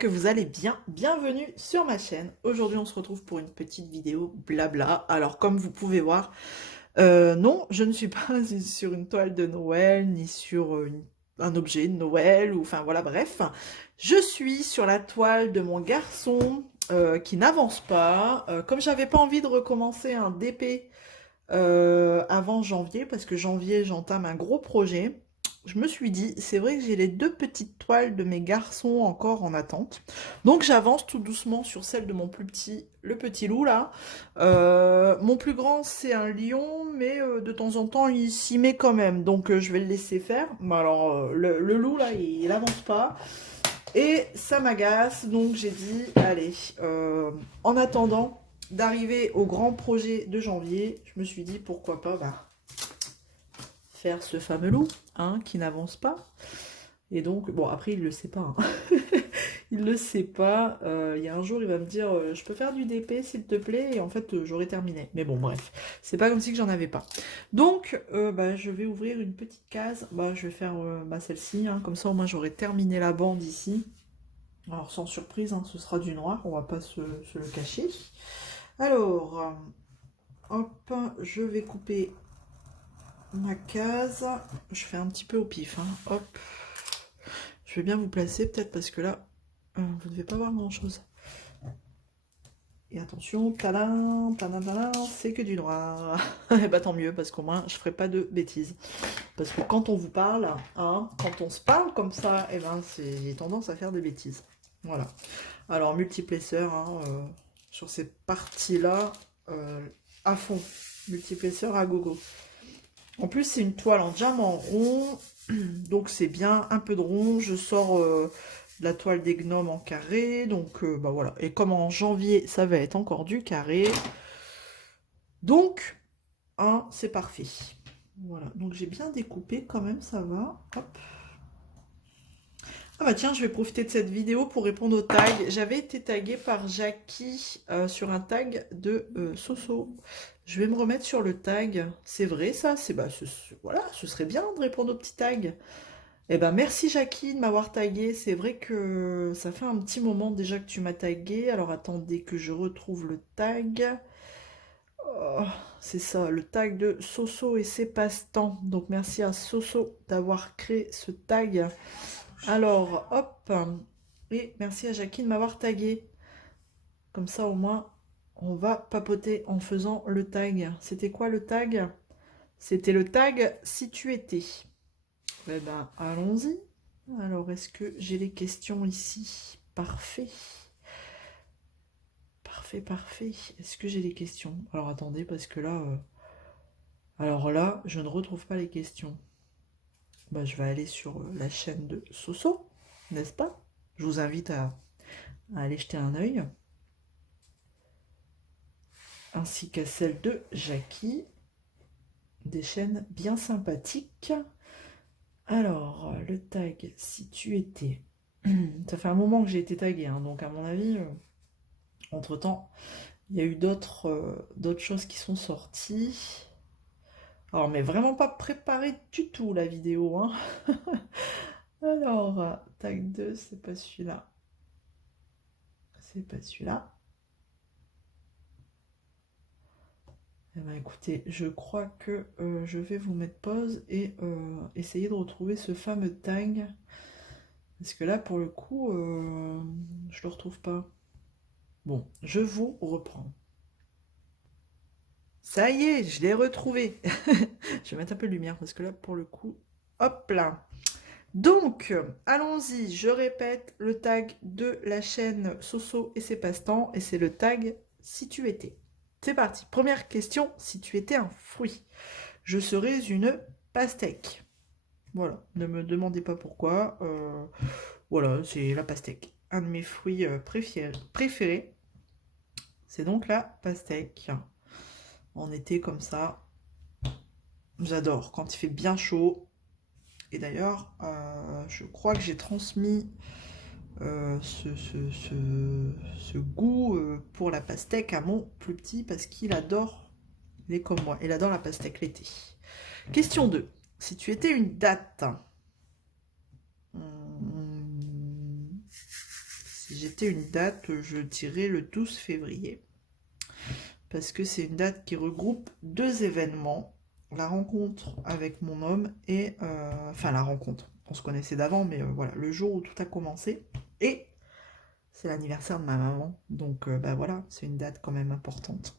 que vous allez bien. Bienvenue sur ma chaîne. Aujourd'hui, on se retrouve pour une petite vidéo blabla. Alors, comme vous pouvez voir, non, je ne suis pas sur une toile de Noël, ni sur un objet de Noël, ou enfin voilà, bref. Je suis sur la toile de mon garçon qui n'avance pas. Comme j'avais pas envie de recommencer un DP avant janvier, parce que janvier, j'entame un gros projet. Je me suis dit, c'est vrai que j'ai les deux petites toiles de mes garçons encore en attente. Donc j'avance tout doucement sur celle de mon plus petit, le petit loup là. Mon plus grand, c'est un lion, mais de temps en temps, il s'y met quand même. Donc je vais le laisser faire. Mais alors, le loup là, il avance pas. Et ça m'agace, donc j'ai dit, allez, en attendant d'arriver au grand projet de janvier, je me suis dit, pourquoi pas faire ce fameux loup, hein, qui n'avance pas. Et donc, bon, après, il le sait pas. Hein. Il le sait pas. Il y a un jour, il va me dire, je peux faire du DP, s'il te plaît, et en fait, j'aurai terminé. Mais bon, bref, c'est pas comme si que j'en avais pas. Donc, je vais ouvrir une petite case. Je vais faire celle-ci, hein, comme ça, au moins, j'aurai terminé la bande ici. Alors, sans surprise, hein, ce sera du noir, on va pas se le cacher. Alors, hop, je vais couper ma case. Je fais un petit peu au pif, hein. Hop. Je vais bien vous placer, peut-être, parce que là, vous ne devez pas voir grand-chose. Et attention, tadam, tadam, tadam, c'est que du noir. Et bah tant mieux, parce qu'au moins, je ferai pas de bêtises. Parce que quand on vous parle, hein, quand on se parle comme ça, et ben, j'ai tendance à faire des bêtises. Voilà. Alors, multiplesseur, hein, sur ces parties-là, à fond. Multiplesseur à gogo. En plus, c'est une toile en diamant rond, donc c'est bien un peu de rond. Je sors la toile des gnomes en carré, donc voilà. Et comme en janvier, ça va être encore du carré, donc, hein, c'est parfait. Voilà, donc j'ai bien découpé quand même, ça va. Hop. Ah bah tiens, je vais profiter de cette vidéo pour répondre au tag. J'avais été taguée par Jackie sur un tag de Soso. Je vais me remettre sur le tag. C'est vrai ça, voilà, ce serait bien de répondre au petit tag. Eh ben merci Jackie de m'avoir tagué. C'est vrai que ça fait un petit moment déjà que tu m'as tagué. Alors attendez que je retrouve le tag. Oh, c'est ça, le tag de Soso et ses passe-temps. Donc merci à Soso d'avoir créé ce tag. Alors, hop. Et merci à Jackie de m'avoir tagué. Comme ça, au moins, on va papoter en faisant le tag. C'était quoi le tag? C'était le tag si tu étais. Eh ben, allons-y. Alors, est-ce que j'ai les questions ici? Parfait. Parfait, parfait. Est-ce que j'ai les questions? Alors, attendez, parce que là... Alors là, je ne retrouve pas les questions. Je vais aller sur la chaîne de Soso, n'est-ce pas? Je vous invite à aller jeter un œil. Ainsi qu'à celle de Jackie. Des chaînes bien sympathiques. Alors, le tag, si tu étais... Ça fait un moment que j'ai été taguée, hein, donc à mon avis, entre-temps, il y a eu d'autres choses qui sont sorties. Alors, mais vraiment pas préparé du tout la vidéo, hein. Alors, tag 2, c'est pas celui-là. C'est pas celui-là. Eh ben, écoutez, je crois que je vais vous mettre pause et essayer de retrouver ce fameux tag. Parce que là, pour le coup, je le retrouve pas. Bon, je vous reprends. Ça y est, je l'ai retrouvé. Je vais mettre un peu de lumière parce que là, pour le coup, hop là. Donc, allons-y. Je répète le tag de la chaîne Soso et ses passe-temps. Et c'est le tag si tu étais. C'est parti. Première question, si tu étais un fruit. Je serais une pastèque. Voilà, ne me demandez pas pourquoi. Voilà, c'est la pastèque. Un de mes fruits préférés. C'est donc la pastèque. En été comme ça. J'adore quand il fait bien chaud. Et d'ailleurs, je crois que j'ai transmis ce goût pour la pastèque à mon plus petit parce qu'il adore, il est comme moi, il adore la pastèque l'été. Question 2. Si tu étais une date, si Si j'étais une date, je dirais le 12 février. Parce que c'est une date qui regroupe deux événements. La rencontre avec mon homme et... enfin, la rencontre. On se connaissait d'avant, mais voilà, le jour où tout a commencé. Et c'est l'anniversaire de ma maman. Donc, bah voilà, c'est une date quand même importante.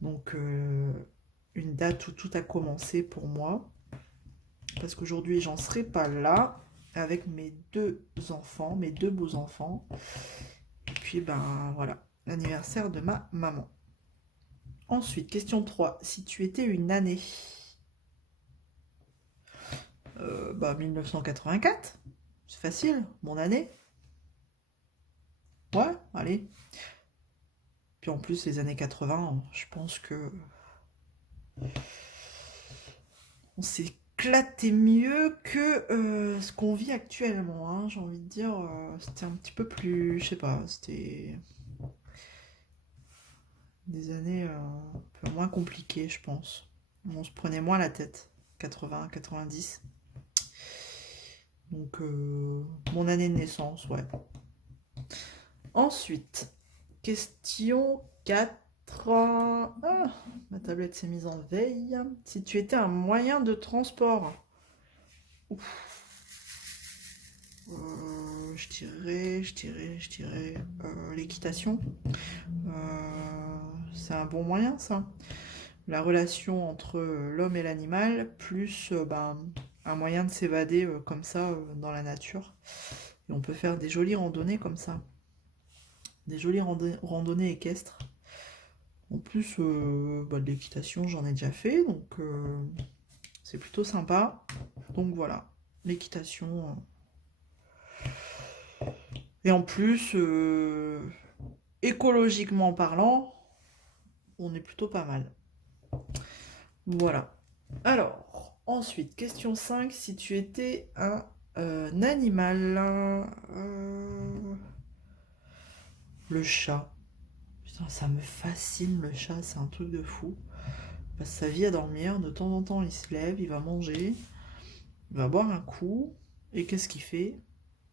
Donc, une date où tout a commencé pour moi. Parce qu'aujourd'hui, j'en serai pas là avec mes deux enfants, mes deux beaux enfants. Et puis, ben voilà, l'anniversaire de ma maman. Ensuite, question 3. Si tu étais une année, 1984, c'est facile, mon année. Ouais, allez. Puis en plus, les années 80, je pense que on s'éclatait mieux que ce qu'on vit actuellement. Hein, j'ai envie de dire, c'était un petit peu plus, je sais pas, c'était des années un peu moins compliquées, je pense. On se prenait moins la tête. 80, 90. Donc, mon année de naissance, ouais. Ensuite, question 4. Ah, ma tablette s'est mise en veille. Si tu étais un moyen de transport, je dirais l'équitation. C'est un bon moyen, ça. La relation entre l'homme et l'animal, plus un moyen de s'évader comme ça dans la nature. Et on peut faire des jolies randonnées comme ça. Des jolies randonnées équestres. En plus, de l'équitation, j'en ai déjà fait, donc c'est plutôt sympa. Donc voilà, l'équitation. Et en plus, écologiquement parlant, on est plutôt pas mal. Voilà. Alors, ensuite, question 5. Si tu étais un animal, le chat. Putain, ça me fascine le chat, c'est un truc de fou. Il passe sa vie à dormir, de temps en temps il se lève, il va manger, il va boire un coup, et qu'est-ce qu'il fait?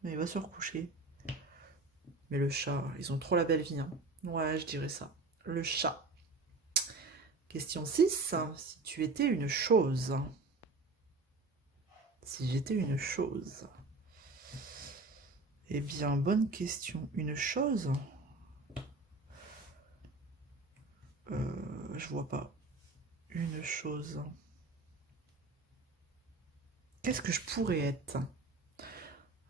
Il va se recoucher. Mais le chat, ils ont trop la belle vie. Hein. Ouais, je dirais ça. Le chat. Question 6. Si tu étais une chose. Si j'étais une chose. Eh bien, bonne question. Une chose je vois pas. Une chose. Qu'est-ce que je pourrais être?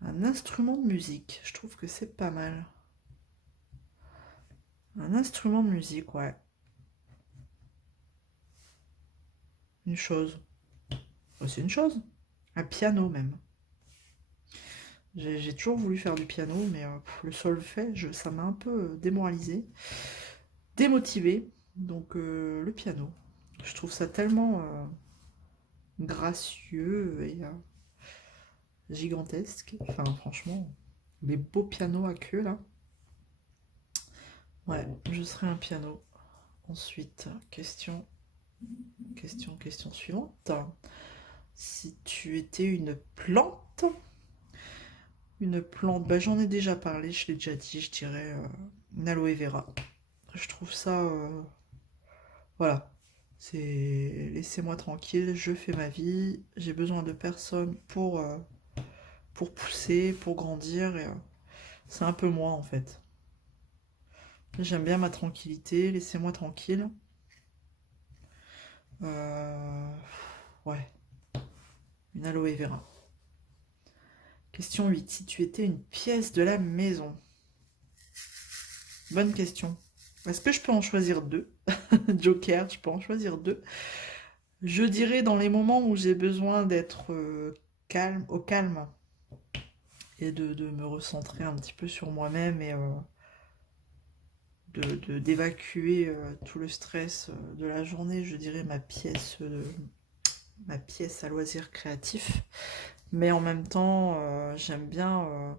Un instrument de musique. Je trouve que c'est pas mal. Un instrument de musique, ouais. Une chose. C'est une chose. Un piano même. J'ai toujours voulu faire du piano, mais le solfège, ça m'a un peu démoralisé, démotivé. Donc le piano. Je trouve ça tellement gracieux et gigantesque. Enfin, franchement, les beaux pianos à queue là. Ouais, je serais un piano. Ensuite, question suivante. Si tu étais une plante, bah, j'en ai déjà parlé, je l'ai déjà dit, je dirais une aloe vera. Je trouve ça, voilà, c'est laissez-moi tranquille, je fais ma vie, j'ai besoin de personne pour pousser, pour grandir, et c'est un peu moi en fait. J'aime bien ma tranquillité, laissez-moi tranquille. Ouais, une aloe vera. Question 8. Si tu étais une pièce de la maison. Bonne question. Est-ce que je peux en choisir deux? Joker, je peux en choisir deux. Je dirais dans les moments où j'ai besoin d'être calme, au calme et de me recentrer un petit peu sur moi-même et d'évacuer tout le stress de la journée, je dirais ma pièce à loisir créatif. Mais en même temps, j'aime bien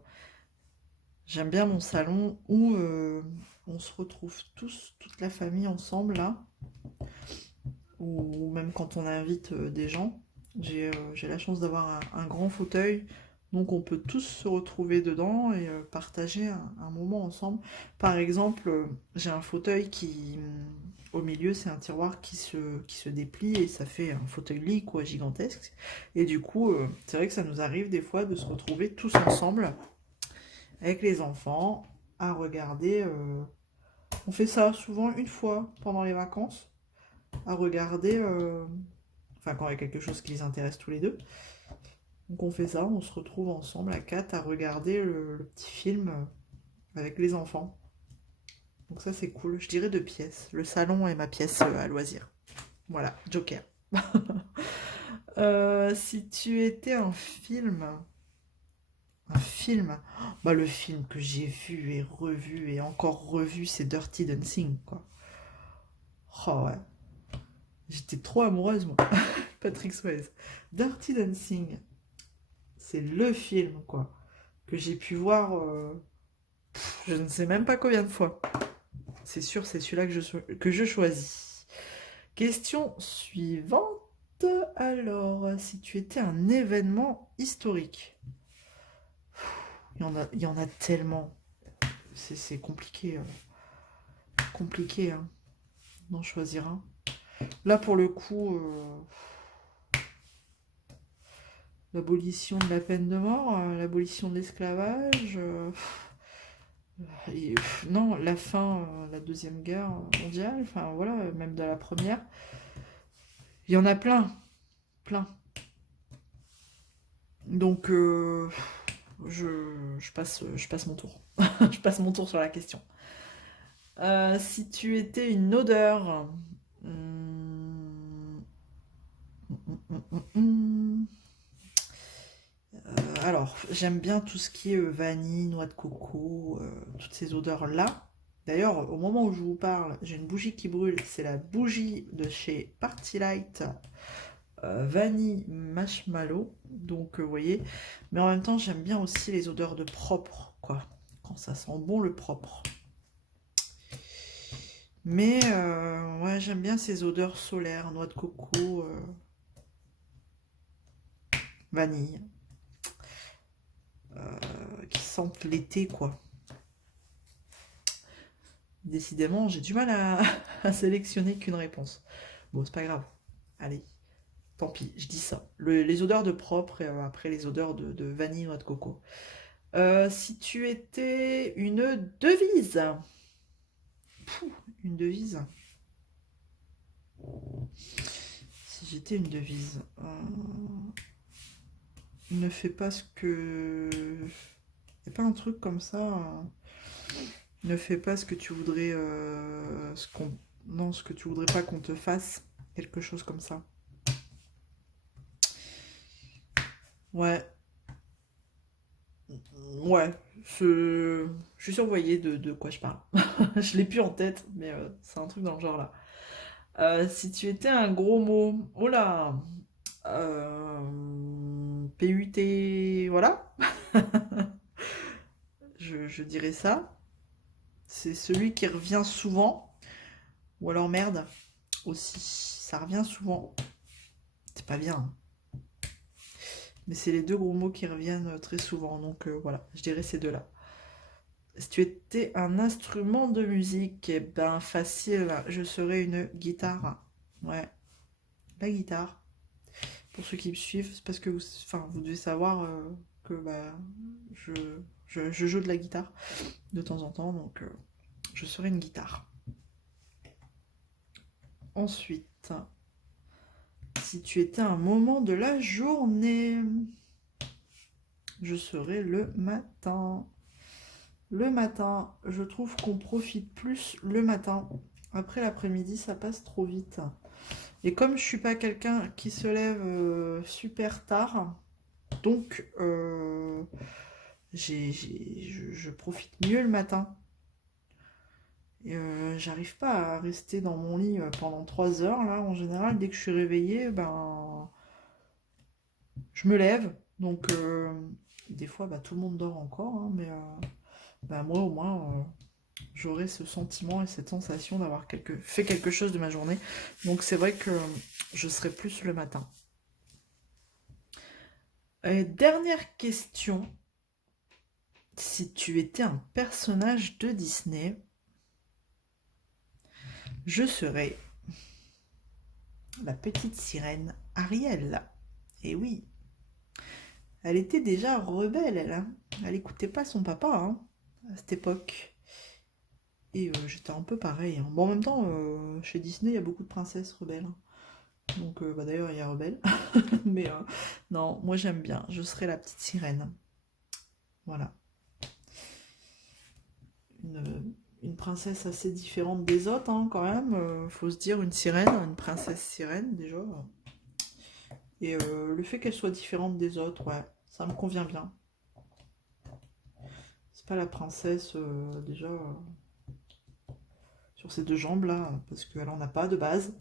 mon salon où on se retrouve tous, toute la famille ensemble là, ou même quand on invite des gens. J'ai la chance d'avoir un grand fauteuil Donc on peut tous se retrouver dedans et partager un moment ensemble. Par exemple, j'ai un fauteuil qui, au milieu, c'est un tiroir qui se déplie et ça fait un fauteuil lit quoi, gigantesque. Et du coup, c'est vrai que ça nous arrive des fois de se retrouver tous ensemble avec les enfants à regarder. On fait ça souvent une fois pendant les vacances, à regarder, enfin quand il y a quelque chose qui les intéresse tous les deux. Donc on fait ça, on se retrouve ensemble à quatre à regarder le petit film avec les enfants. Donc ça c'est cool. Je dirais deux pièces. Le salon et ma pièce à loisir. Voilà, Joker. Si tu étais un film, bah le film que j'ai vu et revu et encore revu, c'est Dirty Dancing, quoi. Oh ouais, j'étais trop amoureuse moi. Patrick Swayze. Dirty Dancing, c'est le film, quoi, que j'ai pu voir, je ne sais même pas combien de fois. C'est sûr, c'est celui-là que je choisis. Question suivante. Alors, si tu étais un événement historique, il y en a tellement. C'est compliqué, compliqué hein, d'en choisir un. Là, pour le coup, l'abolition de la peine de mort, l'abolition de l'esclavage, non, la fin, la Deuxième Guerre mondiale, enfin voilà, même de la Première. Il y en a plein, plein. Donc, je passe mon tour. Je passe mon tour sur la question. Si tu étais une odeur... hum, alors, j'aime bien tout ce qui est vanille, noix de coco, toutes ces odeurs-là. D'ailleurs, au moment où je vous parle, j'ai une bougie qui brûle. C'est la bougie de chez Party Light, vanille marshmallow. Donc, vous voyez. Mais en même temps, j'aime bien aussi les odeurs de propre, quoi. Quand ça sent bon le propre. Mais, ouais, j'aime bien ces odeurs solaires, noix de coco, vanille, qui sentent l'été, quoi. Décidément, j'ai du mal à sélectionner qu'une réponse. Bon, c'est pas grave. Allez, tant pis, je dis ça. Les odeurs de propre et après les odeurs de vanille, noix de coco. Si tu étais une devise. Pouh, une devise. Si j'étais une devise. Ne fais pas ce que... Il n'y a pas un truc comme ça. Ne fais pas ce que tu voudrais... Non, ce que tu voudrais pas qu'on te fasse. Quelque chose comme ça. Ouais. Ouais. Je suis survoyée de quoi je parle. Je l'ai plus en tête, mais c'est un truc dans le genre là. Si tu étais un gros mot... Oh là PUT... Voilà. Je dirais ça. C'est celui qui revient souvent. Ou alors merde aussi. Ça revient souvent. C'est pas bien, hein. Mais c'est les deux gros mots qui reviennent très souvent. Donc voilà, je dirais ces deux-là. Si tu étais un instrument de musique, eh ben facile, je serais une guitare. Ouais, la guitare. Pour ceux qui me suivent, c'est parce que vous devez savoir que bah, je, je joue de la guitare de temps en temps, donc je serais une guitare. Ensuite, si tu étais un moment de la journée, je serais le matin. Le matin, je trouve qu'on profite plus le matin. Après l'après-midi, ça passe trop vite. Et comme je suis pas quelqu'un qui se lève super tard, donc je profite mieux le matin. Et j'arrive pas à rester dans mon lit pendant 3 heures. Là, en général, dès que je suis réveillée, ben, je me lève. Donc, des fois, bah, tout le monde dort encore, hein, mais bah, moi, au moins, j'aurai ce sentiment et cette sensation d'avoir fait quelque chose de ma journée. Donc, c'est vrai que je serai plus le matin. Dernière question. Si tu étais un personnage de Disney, je serais la petite sirène Ariel. Et oui, elle était déjà rebelle, elle. Hein. Elle écoutait pas son papa hein, à cette époque. Et j'étais un peu pareil. Hein. Bon, en même temps, chez Disney, il y a beaucoup de princesses rebelles. Hein. Donc, bah, d'ailleurs, il y a Rebelle. Mais non, moi j'aime bien. Je serais la petite sirène. Voilà. Une princesse assez différente des autres, hein, quand même. Faut se dire une sirène, une princesse sirène, déjà. Et le fait qu'elle soit différente des autres, ouais, ça me convient bien. C'est pas la princesse, déjà, sur ses deux jambes, là, parce qu'elle en a pas de base.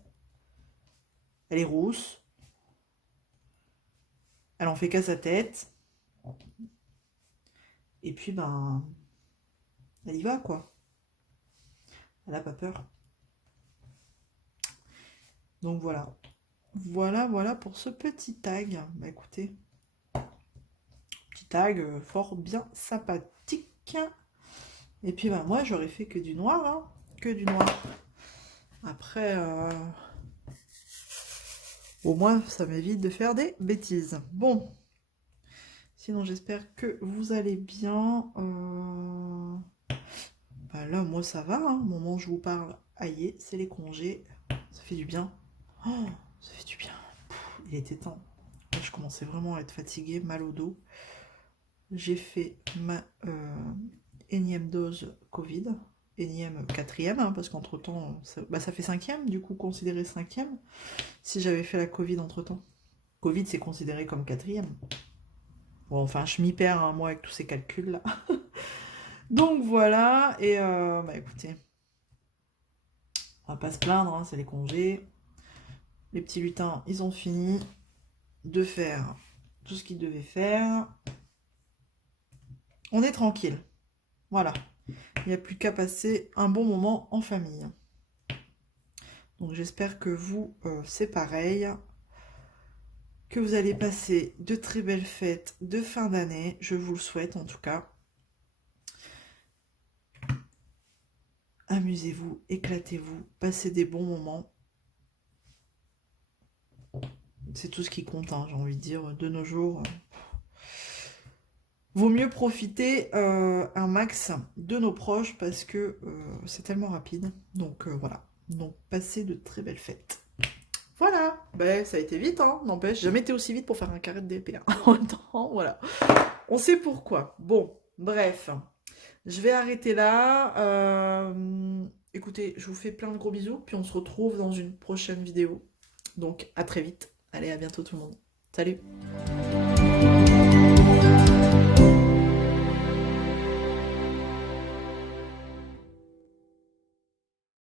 Elle est rousse. Elle en fait qu'à sa tête. Et puis, ben, elle y va, quoi. Elle a pas peur. Donc voilà. Voilà pour ce petit tag. Bah écoutez, petit tag fort bien sympathique. Et puis bah moi j'aurais fait que du noir, hein, que du noir. Après, au moins ça m'évite de faire des bêtises. Bon, sinon j'espère que vous allez bien. Bah là moi ça va, hein. Au moment où je vous parle, aïe, c'est les congés. Ça fait du bien. Oh, ça fait du bien. Il était temps. Là, je commençais vraiment à être fatiguée, mal au dos. J'ai fait ma énième dose Covid, énième quatrième, hein, parce qu'entre-temps, ça fait cinquième, du coup, considéré cinquième, si j'avais fait la Covid entre-temps. Covid, c'est considéré comme quatrième. Bon, enfin, je m'y perds, hein, moi, avec tous ces calculs-là. Donc, voilà, et bah écoutez, on va pas se plaindre, hein, c'est les congés. Les petits lutins, ils ont fini de faire tout ce qu'ils devaient faire. On est tranquille. Voilà. Il n'y a plus qu'à passer un bon moment en famille. Donc j'espère que vous, c'est pareil. Que vous allez passer de très belles fêtes de fin d'année. Je vous le souhaite en tout cas. Amusez-vous, éclatez-vous, passez des bons moments. C'est tout ce qui compte, hein, j'ai envie de dire, de nos jours. Vaut mieux profiter un max de nos proches parce que c'est tellement rapide. Donc voilà. Donc passez de très belles fêtes. Voilà, ben ça a été vite, hein, n'empêche, jamais été aussi vite pour faire un carré de DP. Hein. En même temps, voilà. On sait pourquoi. Bon, bref, je vais arrêter là. Écoutez, je vous fais plein de gros bisous, puis on se retrouve dans une prochaine vidéo. Donc à très vite. Allez, à bientôt tout le monde. Salut!